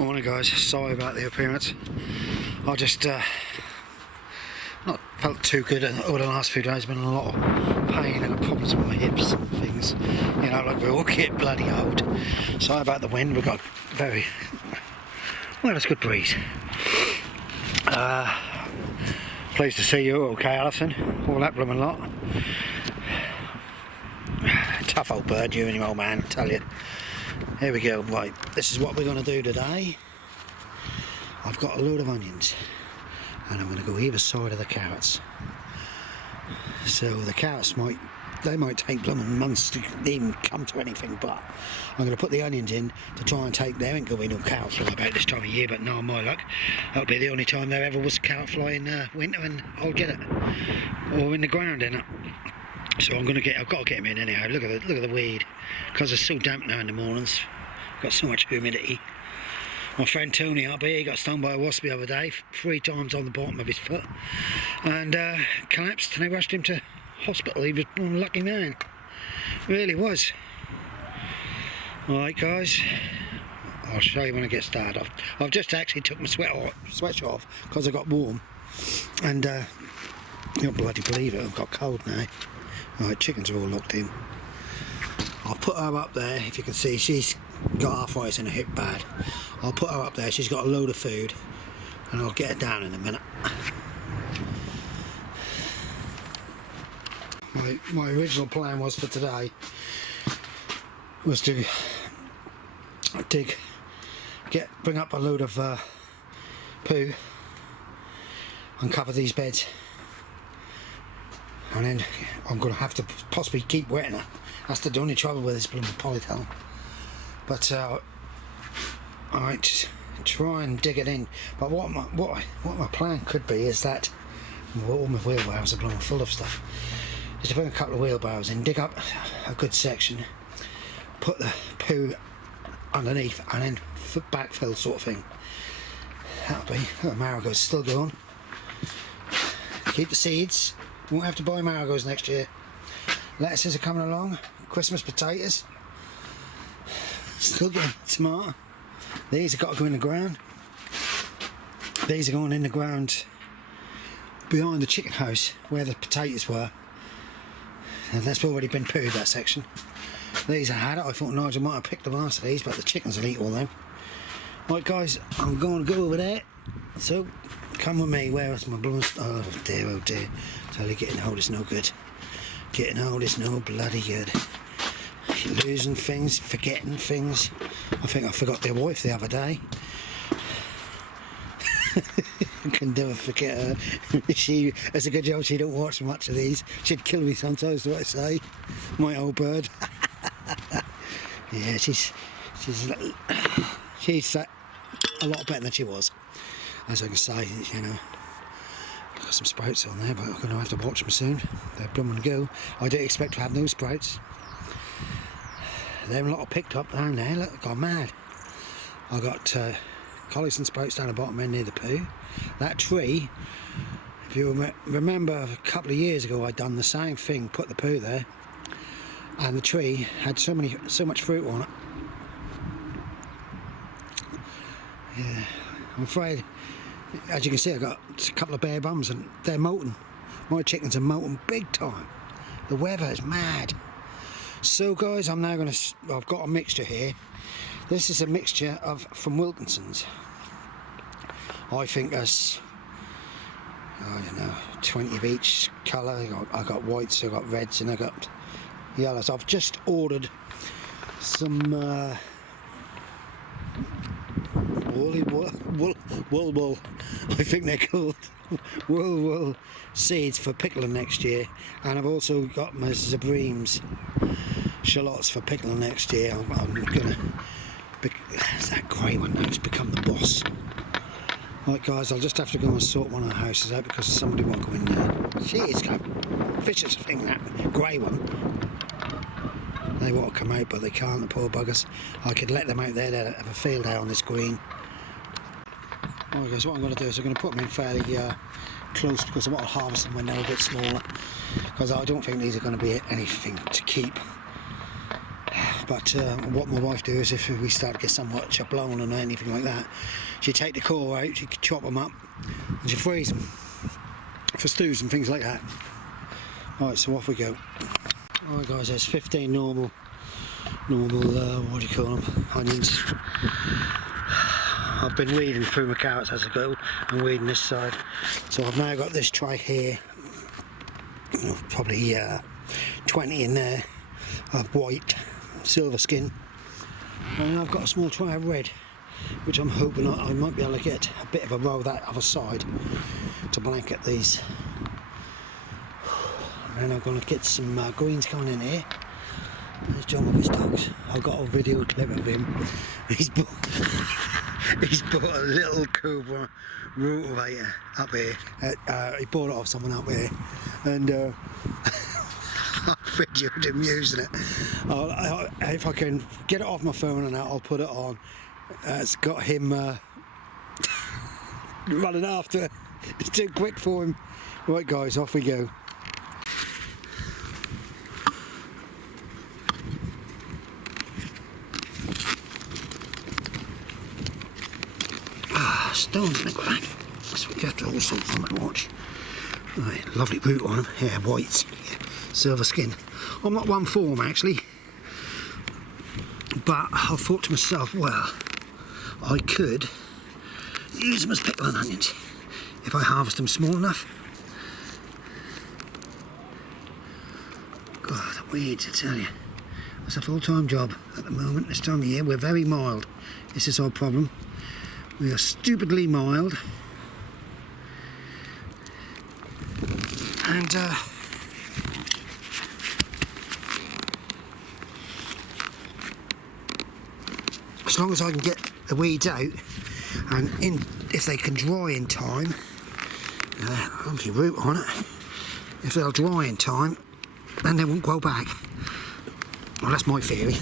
Morning guys, sorry about the appearance. I just not felt too good over the last few days. Been in a lot of pain. I've got problems with my hips and things. You know, like we all get bloody old. Sorry about the wind. We've got very well, it's a good breeze. Pleased to see you okay, Alison. All that blooming lot. Tough old bird, you and your old man, I tell you. Here we go. Right, this is what we're going to do today. I've got a load of onions and I'm going to go either side of the carrots. So the carrots might take blooming months to even come to anything, but I'm going to put the onions in to try and take. There ain't going to be no carrot fly about this time of year, but no, my luck, that'll be the only time there ever was carrot fly in winter, and I'll get it, or in the ground in it. So I've got to get them in anyhow. Look at the weed, because it's so damp now in the mornings. Got so much humidity. My friend Tony up here, he got stung by a wasp the other day, 3 times on the bottom of his foot, and collapsed, and they rushed him to hospital. He was a lucky man, really was. Alright guys, I'll show you when I get started. I've just actually took my sweatshirt off because I got warm, and you don't bloody believe it, I've got cold now. Alright, chickens are all locked in. I'll put her up there. If you can see, she's got arthritis in her hip bad. I'll put her up there. She's got a load of food, and I'll get her down in a minute. My original plan was for today was to bring up a load of poo and cover these beds, and then I'm going to have to possibly keep wetting it. That's the only trouble with this blooming polytunnel. But I might try and dig it in. But what my plan could be is that all my wheelbarrows are blooming full of stuff. Is to bring a couple of wheelbarrows in, dig up a good section, put the poo underneath, and then backfill sort of thing. That'll be. The marigolds still going. Keep the seeds. Won't have to buy marigolds next year. Lettuces are coming along. Christmas potatoes. Still getting tomato. These have got to go in the ground. These are going in the ground behind the chicken house where the potatoes were. And that's already been pooed, that section. These I had it. I thought Nigel might have picked the last of these, but the chickens will eat all them. Right guys, I'm going to go over there. So come with me. Where is my blooming? Oh dear, oh dear. Tell you, getting old is no good. Getting old is no bloody good. Losing things, forgetting things. I think I forgot their wife the other day. I can never forget her. It's a good job she don't watch much of these. She'd kill me sometimes, what I say. My old bird. Yeah, she's a lot better than she was, as I can say. You know, got some sprouts on there, but I'm going to have to watch them soon. They're blooming go. I didn't expect to have no sprouts. Them lot are picked up down there. Look, I've gone mad. I got collies and sprouts down the bottom end near the poo. That tree, if you remember a couple of years ago, I'd done the same thing, put the poo there, and the tree had so much fruit on it. Yeah, I'm afraid, as you can see, I've got a couple of bare bums and they're molting. My chickens are molting big time. The weather is mad. So guys, I'm now going to, I've got a mixture here. This is a mixture from Wilkinson's. I think there's, I don't know, 20 of each colour. I got whites, I got reds, and I got yellows. I've just ordered some wool, I think they're called wool seeds for pickling next year, and I've also got my Zabreem's shallots for pickling next year. I'm gonna. It's that grey one now. It's become the boss. Right guys, I'll just have to go and sort one of the houses out because somebody won't go in there. See, it's got a vicious thing, that grey one. They want to come out, but they can't, the poor buggers. I could let them out there, they'd have a field out on this green. Alright guys, what I'm going to do is I'm going to put them in fairly close, because I want to harvest them when they're a bit smaller, because I don't think these are going to be anything to keep. But what my wife do is if we start to get somewhat blown or anything like that, she'd take the core out, she'd chop them up and she'd freeze them for stews and things like that. Right, so off we go. Alright guys, there's 15 normal what do you call them, onions. I've been weeding through my carrots as I go and weeding this side. So I've now got this tray here, probably 20 in there of white silver skin, and I've got a small tray of red, which I'm hoping I might be able to get a bit of a roll that other side to blanket these. And I'm going to get some greens coming in here. There's John with his dogs. I've got a video clip of him. He's bought a little cobra rotavator up here. He bought it off someone up here, and I videoed him using it. If I can get it off my phone and I'll put it on. It's got him running after. It's too quick for him. Right guys, off we go. Stones in the crack. That's what you have to also from and watch. Right, lovely root on them. Yeah, white, yeah, silver skin. I'm not one for them actually, but I thought to myself, well, I could use them as pickling onions if I harvest them small enough. God, the weeds, I tell you, that's a full-time job at the moment. This time of year, we're very mild. This is our problem. We are stupidly mild, and as long as I can get the weeds out, and if they can dry in time, lovely root on it, if they'll dry in time, then they won't grow back. Well, that's my theory.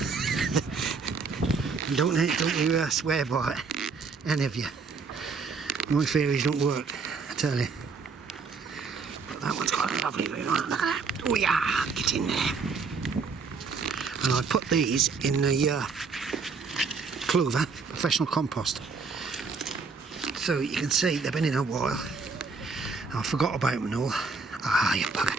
Don't you swear by it. Any of you. My theories don't work, I tell you. But that one's got a lovely root on it. Look at that. Oh yeah, get in there. And I put these in the clover, professional compost. So you can see they've been in a while. I forgot about them and all. Ah, you bugger.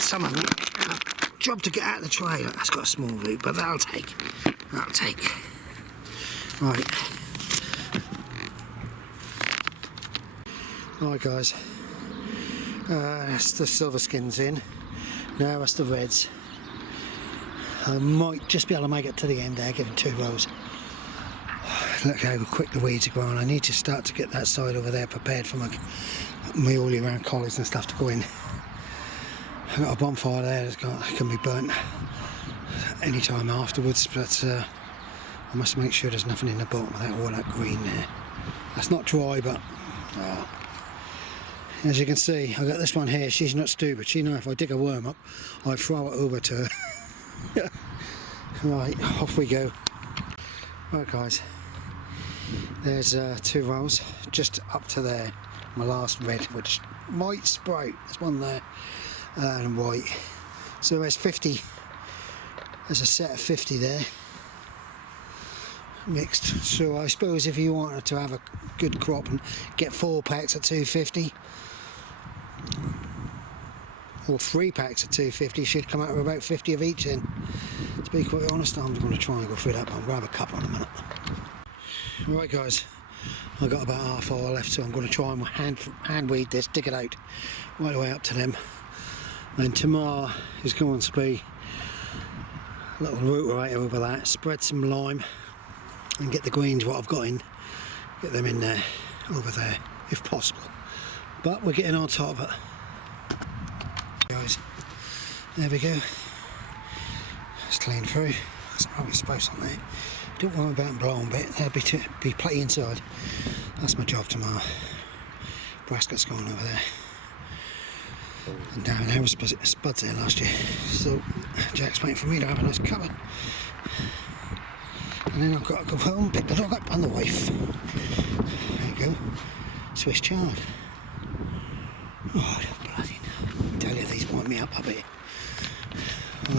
Some of them have a job to get out of the tray. That's got a small root, but that'll take. That'll take. Right. Right guys, that's the silver skins in, now that's the reds. I might just be able to make it to the end there, give them 2 rows. Look how quick the weeds are growing. I need to start to get that side over there prepared for my all year round collies and stuff to go in. I've got a bonfire there that can be burnt any time afterwards, but I must make sure there's nothing in the bottom of that, all that green there. That's not dry, but as you can see, I've got this one here. She's not stupid. She knows if I dig a worm up, I throw it over to her. Right, off we go. Right guys, there's 2 rows just up to there. My last red, which might sprout. There's one there, and white. So there's 50. There's a set of 50 there, mixed. So I suppose if you wanted to have a good crop and get 4 packs at 250, or 3 packs at 250, should come out with about 50 of each in. To be quite honest, I'm going to try and go through that, but I'll grab a couple in a minute. Right guys, I've got about half hour left, so I'm going to try and hand weed this, dig it out right the way up to them. And tomorrow is going to be a little rotavator over that, spread some lime and get the greens what I've got in, get them in there, over there, if possible. But we're getting on top of it. Guys, there we go. It's clean through. There's probably space on there. Don't worry about them blowing bit, there'll be plenty inside. That's my job tomorrow. Brasket's going over there. And down there was spuds there last year. So Jack's waiting for me to have a nice cover. And then I've got to go home, pick the dog up and the wife. There you go. Swiss chard. Oh, bloody I tell you, these wind me up here.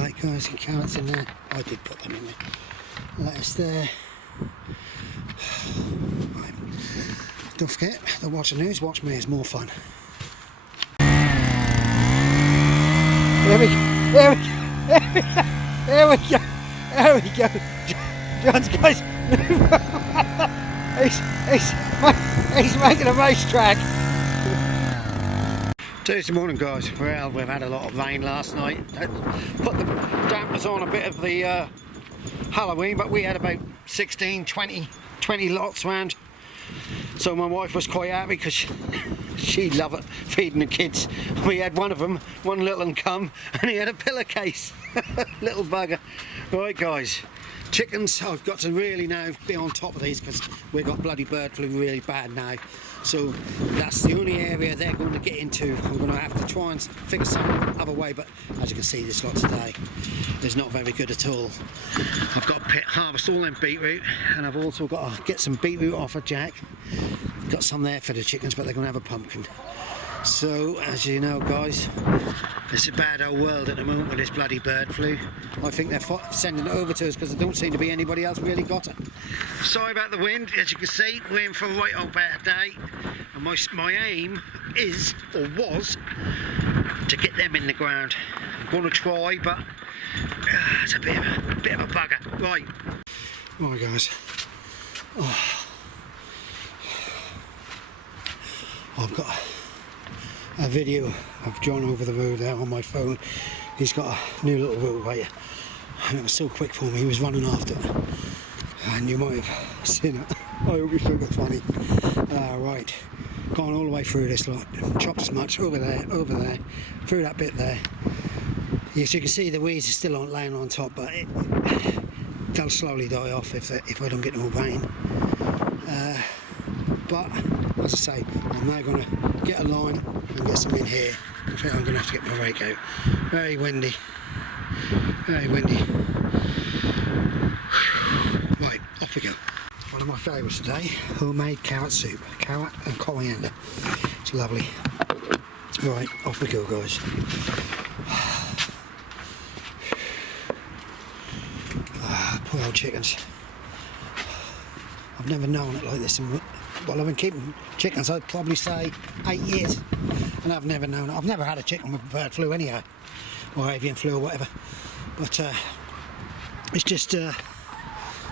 Right guys, the carrots in there. I did put them in there. Lettuce there. Right. Don't forget, don't watch the news, watch me, it's more fun. There we go, there we go, there we go, there we go. John's guys, he's making a racetrack. Tuesday morning guys, well we've had a lot of rain last night. Put the dampers on a bit of the Halloween, but we had about 16, 20 lots round. So my wife was quite happy because she loved it, feeding the kids. We had one of them, one little one come, and he had a pillowcase. Little bugger. Right guys, chickens, I've got to really now be on top of these because we've got bloody bird flu really bad now. So that's the only area they're going to get into. I'm going to have to try and figure some other way, but as you can see this lot today is not very good at all. I've got to harvest all them beetroot, and I've also got to get some beetroot off of Jack. Got some there for the chickens, but they're going to have a pumpkin. So as you know guys, it's a bad old world at the moment with this bloody bird flu. I think they're sending it over to us because there don't seem to be anybody else really got it. Sorry about the wind, as you can see we're in for a right old bad day, and my aim is, or was, to get them in the ground. I'm going to try, but it's a bit of a bugger. Right guys, I've got a video of John over the road there on my phone. He's got a new little roadway, and it was so quick for me, he was running after it, and you might have seen it. I hope you think it's funny. Right, gone all the way through this lot, chopped as much over there, through that bit there. Yes, you can see the weeds are still laying on top, but they'll slowly die off if I don't get no rain. But as I say, I'm now going to get a line and get some in here. I think I'm going to have to get my rake out. Very windy. Very windy. Right, off we go. One of my favourites today, homemade carrot soup. Carrot and coriander. It's lovely. Right, off we go guys. Poor old chickens. I've never known it like this. Well, I've been keeping chickens, I'd probably say 8 years, and I've never known it. I've never had a chicken with bird flu anyhow, or avian flu or whatever, but it's just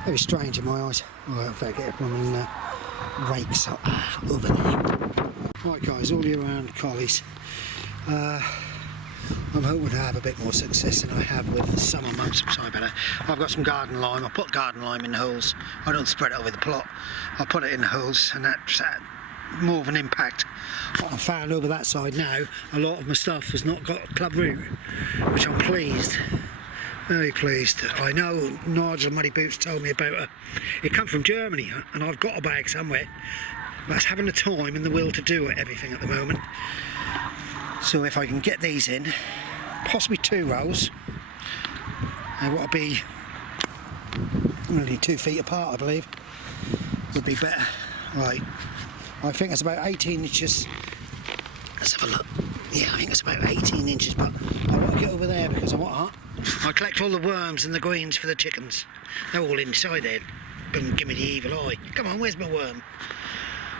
very strange in my eyes. Right, I'll get up on rakes up over there. Right guys, all year round collies. I'm hoping to have a bit more success than I have with the summer months. Sorry about that. I've got some garden lime. I put garden lime in the holes. I don't spread it over the plot. I put it in the holes, and that's more of an impact. What I found over that side now, a lot of my stuff has not got club root, which I'm pleased. Very pleased. I know Nigel Muddy Boots told me about it. It come from Germany, and I've got a bag somewhere. But it's having the time and the will to do everything at the moment. So if I can get these in, possibly 2 rows, and what would be only 2 feet apart, I believe, would be better. Right, I think it's about 18 inches. Let's have a look. Yeah, I think it's about 18 inches, but I want to get over there because I collect all the worms and the greens for the chickens. They're all inside there. Give me the evil eye. Come on, where's my worm?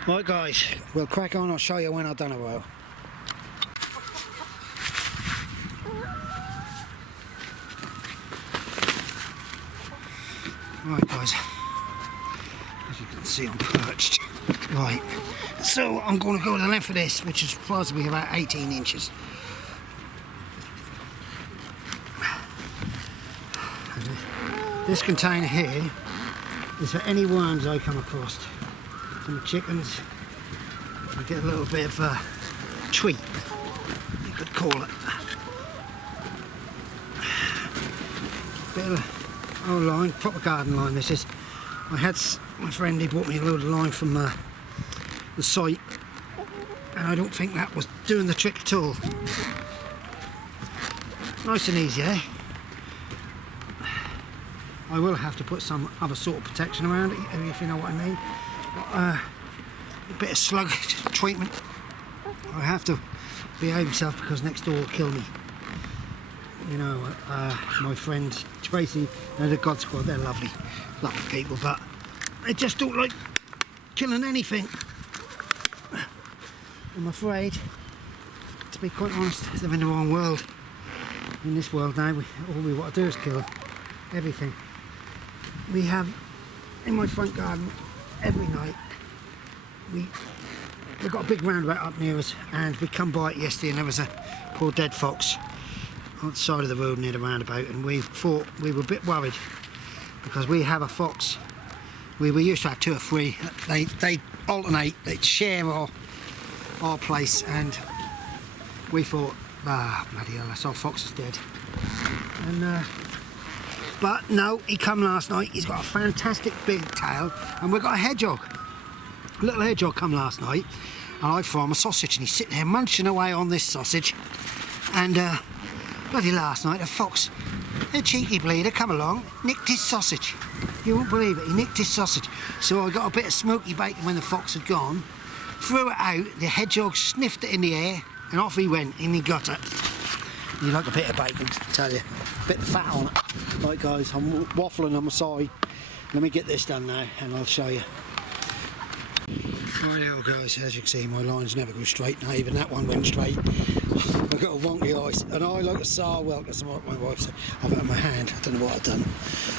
Right guys, we'll crack on. I'll show you when I've done a row. Right guys, as you can see I'm perched. Right, so I'm going to go to the length of this, which is possibly about 18 inches. This container here is for any worms I come across. From the chickens, I get a little bit of a treat, you could call it. Bit of old line, proper garden line this is. I had my friend, he bought me a load of line from the site, and I don't think that was doing the trick at all. Nice and easy, eh? I will have to put some other sort of protection around it, if you know what I mean. A bit of slug treatment. I have to behave myself because next door will kill me. you know, my friends Tracy and the God Squad, they're lovely people, but they just don't like killing anything. I'm afraid, to be quite honest, I live in the wrong world. In this world now, all we want to do is kill everything. We have, in my front garden, every night, we've got a big roundabout up near us, and we come by it yesterday and there was a poor dead fox on the side of the road near the roundabout, and we thought, we were a bit worried because we have a fox. We used to have 2 or 3. They alternate, they share our place, and we thought, bloody hell, that's our fox is dead. And but no, he come last night. He's got a fantastic big tail, and we've got a hedgehog. A little hedgehog come last night, and I throw him a sausage, and he's sitting there munching away on this sausage. And bloody last night, a fox, a cheeky bleeder, come along, nicked his sausage. You won't believe it, he nicked his sausage. So I got a bit of smoky bacon when the fox had gone, threw it out, the hedgehog sniffed it in the air, and off he went, and he got it. You like a bit of bacon, I tell you. A bit of fat on it. Right guys, I'm waffling on my side. Let me get this done now, and I'll show you. Rightio guys, as you can see, my lines never go straight, now even that one went straight. I've got a wonky eyes, and I like a sour whelk, that's what my wife said. I've got it in my hand, I don't know what I've done.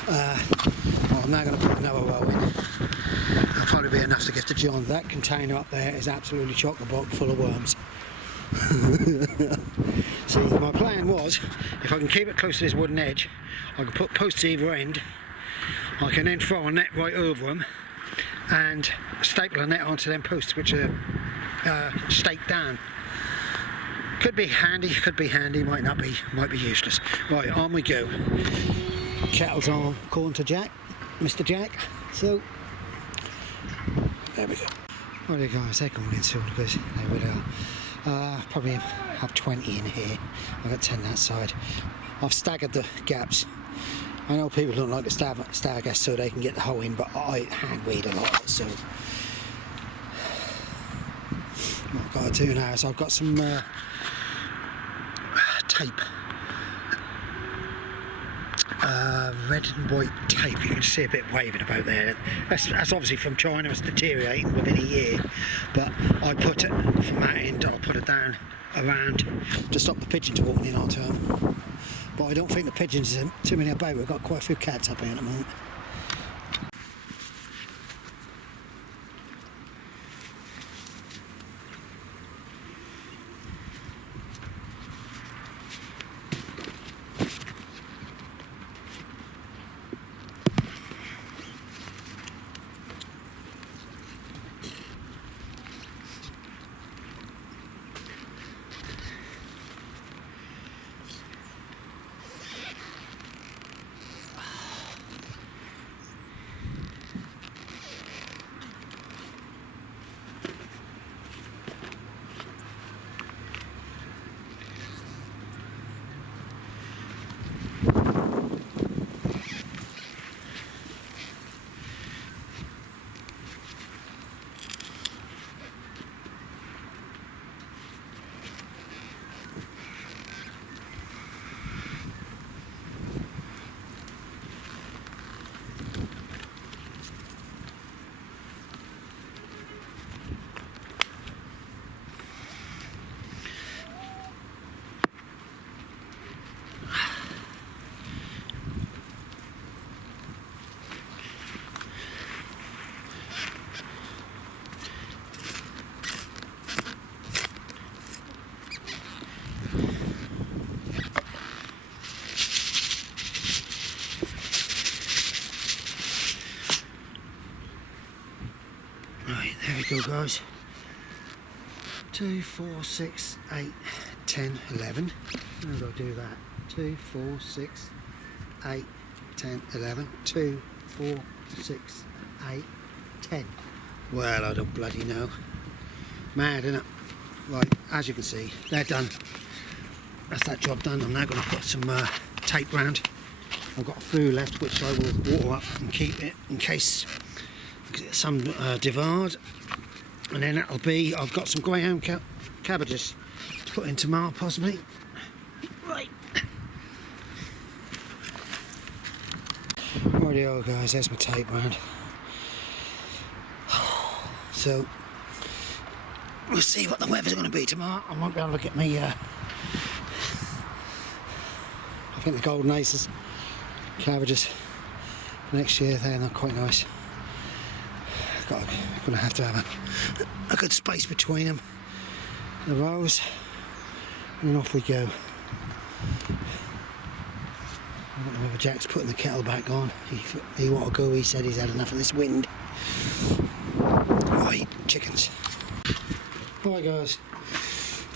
Well, I'm now going to put another row in. That'll probably be enough to get to John. That container up there is absolutely chock-a-block full of worms. See, my plan was, if I can keep it close to this wooden edge, I can put posts either end. I can then throw a net right over them and staple a net onto them posts, which are staked down. Could be handy, might not be, might be useless. Right, on we go. Kettle's on, according to Jack, Mr. Jack. So, there we go. Right guys, they're going in soon because they really are. Probably have 20 in here. I've got 10 that side. I've staggered the gaps. I know people don't like to stagger so they can get the hole in, but I hand weed a lot of it, so what I've got to do now is I've got some tape, red and white tape. You can see a bit waving about there. That's obviously from China. It's deteriorating within a year, but I put it from that end, I'll put it down around to stop the pigeons walking in onto them. But I don't think the pigeons are too many about. We've got quite a few cats up here at the moment. Right, there we go guys. 2, 4, 6, 8, 10, 11. How do I do that? 2, 4, 6, 8, 10, 11. 2, 4, 6, 8, 10. Well, I don't bloody know. Mad, innit? Right, as you can see, they're done. That's that job done. I'm now going to put some tape round. I've got a few left which I will water up and keep it in case some divide, and then that'll be, I've got some greyhound cabbages to put in tomorrow possibly. Right, Rightio guys, there's my tape round. So we'll see what the weather's going to be tomorrow. I might be able to get me I think the golden aces cabbages next year, they're not quite nice. I'm going to have a good space between them, the rows, and off we go. I don't know whether Jack's putting the kettle back on. He want to go, he said he's had enough of this wind. Right, chickens. Right guys.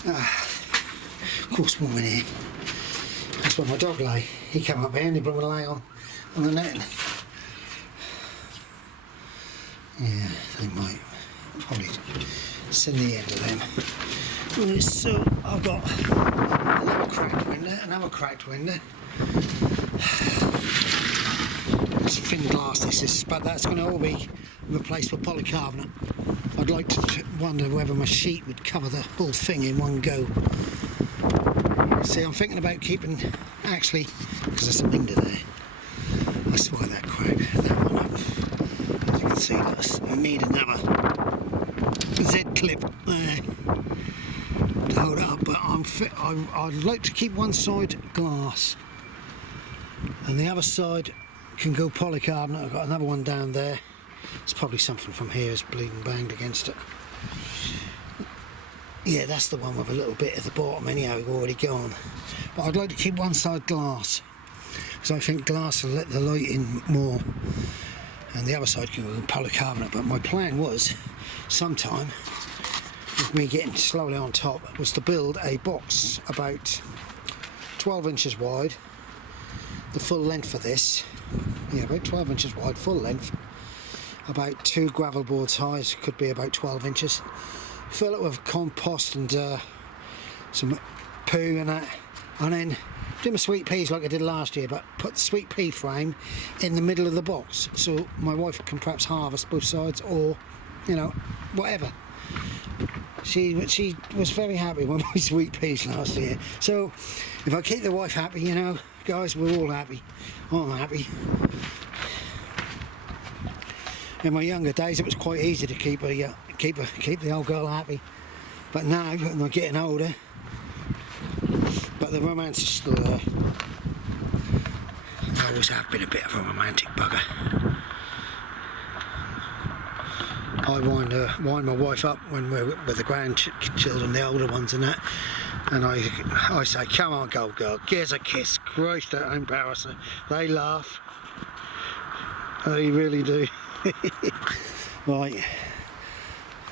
Of course warm in here. That's where my dog lay. He came up here and he brought me lay on the netting. Yeah, they might probably send the end of them. So I've got another cracked window. It's thin glass this is, but that's going to all be replaced with polycarbonate. I'd like to wonder whether my sheet would cover the whole thing in one go. See, I'm thinking about keeping, actually, because there's some window there. That's why that cracked that one up. As you can see, I need another Z-clip there to hold it up, but I'd like to keep one side glass and the other side can go polycarbonate. I've got another one down there. It's probably something from here is bleeding banged against it. Yeah, that's the one with a little bit at the bottom anyhow, already gone. But I'd like to keep one side glass, because I think glass will let the light in more, and the other side can go polycarbonate. But my plan was, sometime, with me getting slowly on top, was to build a box about 12 inches wide, the full length of this, yeah, about 12 inches wide, full length, about 2 gravel boards high, so could be about 12 inches. Fill it with compost and some poo and that, and then do my sweet peas like I did last year, but put the sweet pea frame in the middle of the box so my wife can perhaps harvest both sides, or, you know, whatever. She was very happy with my sweet peas last year. So if I keep the wife happy, you know, guys, we're all happy. I'm happy. In my younger days, it was quite easy to keep the old girl happy. But now, I'm getting older, but the romance is still there. I always have been a bit of a romantic bugger. I wind my wife up when we're with the grandchildren, the older ones and that, and I say, come on, gold girl, give us a kiss. Christ, don't embarrass her. They laugh. They really do. Right,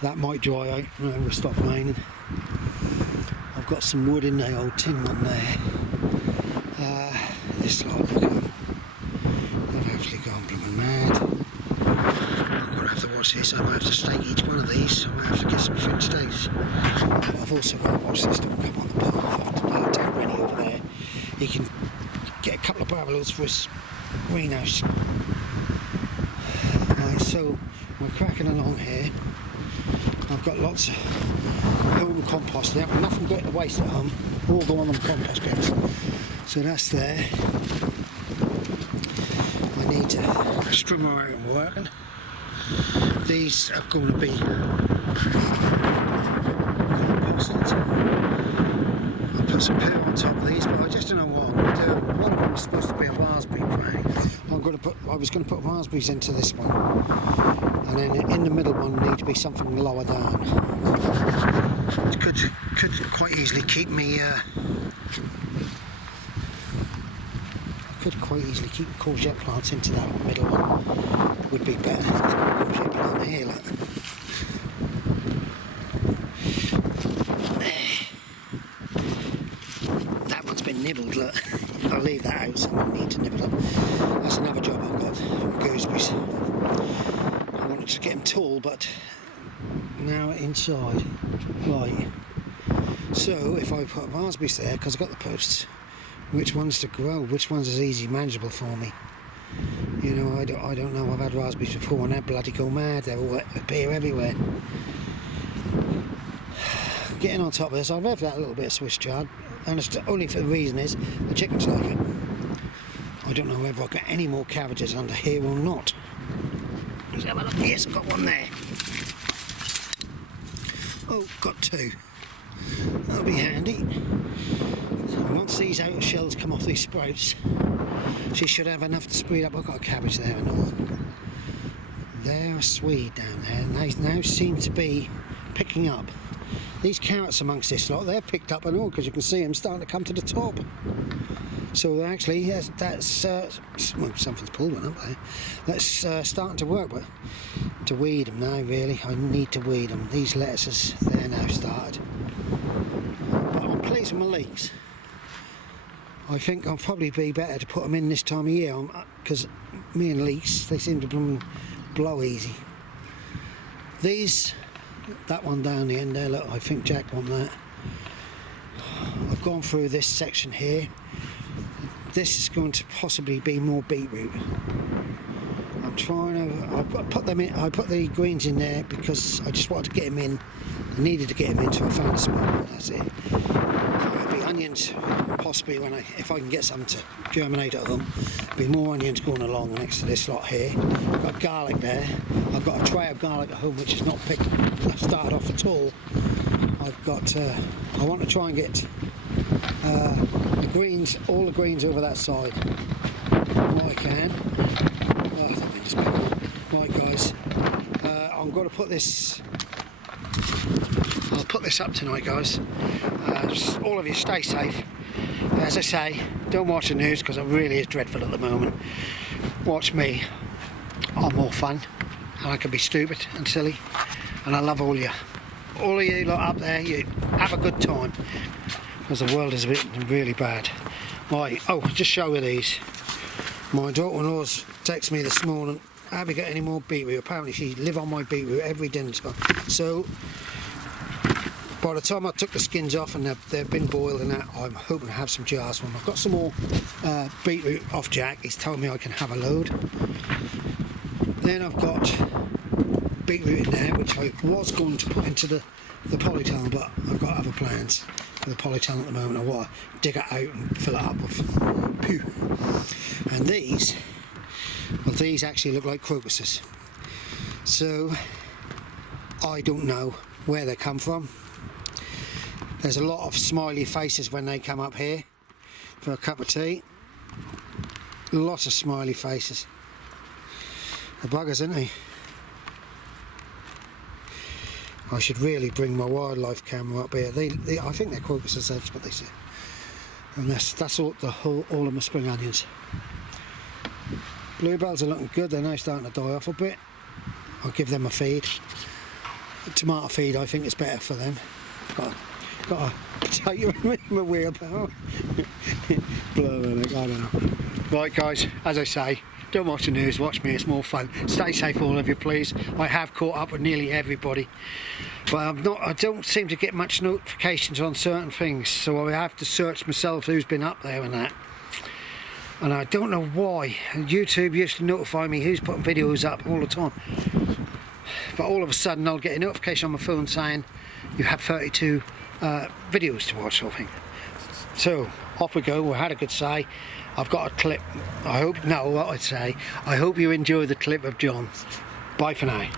that might dry out and it will stop raining. I've got some wood in the old tin one there. This lot, look at them. They've actually gone blooming mad. I'm going to have to watch this. I might have to stake each one of these. I might have to get some thin stakes. But I've also got to watch this don't come on the path after Dad Rennie over there. He can get a couple of barrels for his greenhouse. So we're cracking along here. I've got lots of home compost there, but nothing but the waste at home. All go on the compost bins. So that's there. I need a strimmer out and working. These are going to be composted. I'll put some poo on top of these, but I just don't know what I'm going to do. One of them is supposed to be a raspberry frame. I was going to put raspberries into this one, and then in the middle one need to be something lower down. It could quite easily keep me. Could quite easily keep courgette plants into that middle one. Would be better. Courgette plant here, look. That one's been nibbled, look. I'll leave that out, someone needs to nibble up. That's another job I've got from gooseberries. I wanted to get them tall, but now inside. Right. So if I put raspberries there, because I've got the posts, which ones to grow, which ones is easy manageable for me? You know, I don't know. I've had raspberries before and they're bloody go mad. They all appear everywhere. Getting on top of this, I've left that little bit of Swiss chard, and it's only for the reason is the chickens like it. I don't know whether I've got any more cabbages under here or not. Let's have a look. Yes, I've got one there. Oh, got two. That'll be handy. So once these outer shells come off these sprouts, she should have enough to spread up. I've got a cabbage there and all. There are Swede down there, and they now seem to be picking up. These carrots amongst this lot, they're picked up and all, because you can see them starting to come to the top. So actually, that's well, something's pulled one up there. That's starting to work, but to weed them now, really, I need to weed them. These lettuces, they're now started. But I'm pleased with my leeks. I think I'll probably be better to put them in this time of year, because me and leeks, they seem to blow easy. These, that one down the end there, look, I think Jack won that. I've gone through this section here. This is going to possibly be more beetroot. I'm trying to. I put the greens in there because I just wanted to get them in. I needed to get them in, so I found a spot. That's it. There'll be onions, possibly if I can get some to germinate at home. There'll be more onions going along next to this lot here. I've got garlic there. I've got a tray of garlic at home which is not started off at all. I've got. I want to try and get. The greens, all the greens over that side. What I can. Oh, let me just pick up. Right, guys. I'm going to put this. I'll put this up tonight, guys. All of you, stay safe. As I say, don't watch the news because it really is dreadful at the moment. Watch me. I'm more fun, and I can be stupid and silly, and I love all of you lot up there. You have a good time. Because the world is a bit really bad. Right, oh, just show you these. My daughter-in-law's texted me this morning, have you got any more beetroot? Apparently she live on my beetroot every dinner time. So, by the time I took the skins off and they've been boiled and that, I'm hoping to have some jars for them. I've got some more beetroot off Jack. He's told me I can have a load. Then I've got beetroot in there, which I was going to put into the polytunnel, but I've got other plans. The polytunnel at the moment. I want to dig it out and fill it up with poo. And these, well, these actually look like crocuses. So I don't know where they come from. There's a lot of smiley faces when they come up here for a cup of tea. Lots of smiley faces. The buggers, aren't they? I should really bring my wildlife camera up here. I think they're crocuses, that's what they say. And that's all of my spring onions. Bluebells are looking good, they're now starting to die off a bit. I'll give them a feed. Tomato feed, I think is better for them. Got a potato in my wheelbarrow. Blimey, I don't know. Right, guys, as I say, don't watch the news, watch me, it's more fun. Stay safe, all of you, please. I have caught up with nearly everybody, but I don't seem to get much notifications on certain things, so I have to search myself who's been up there and that. And I don't know why. YouTube used to notify me who's putting videos up all the time. But all of a sudden I'll get a notification on my phone saying you have 32 videos to watch, sort of thing. So off we go. We had a good say. I've got a clip. I hope you enjoy the clip of John. Bye for now.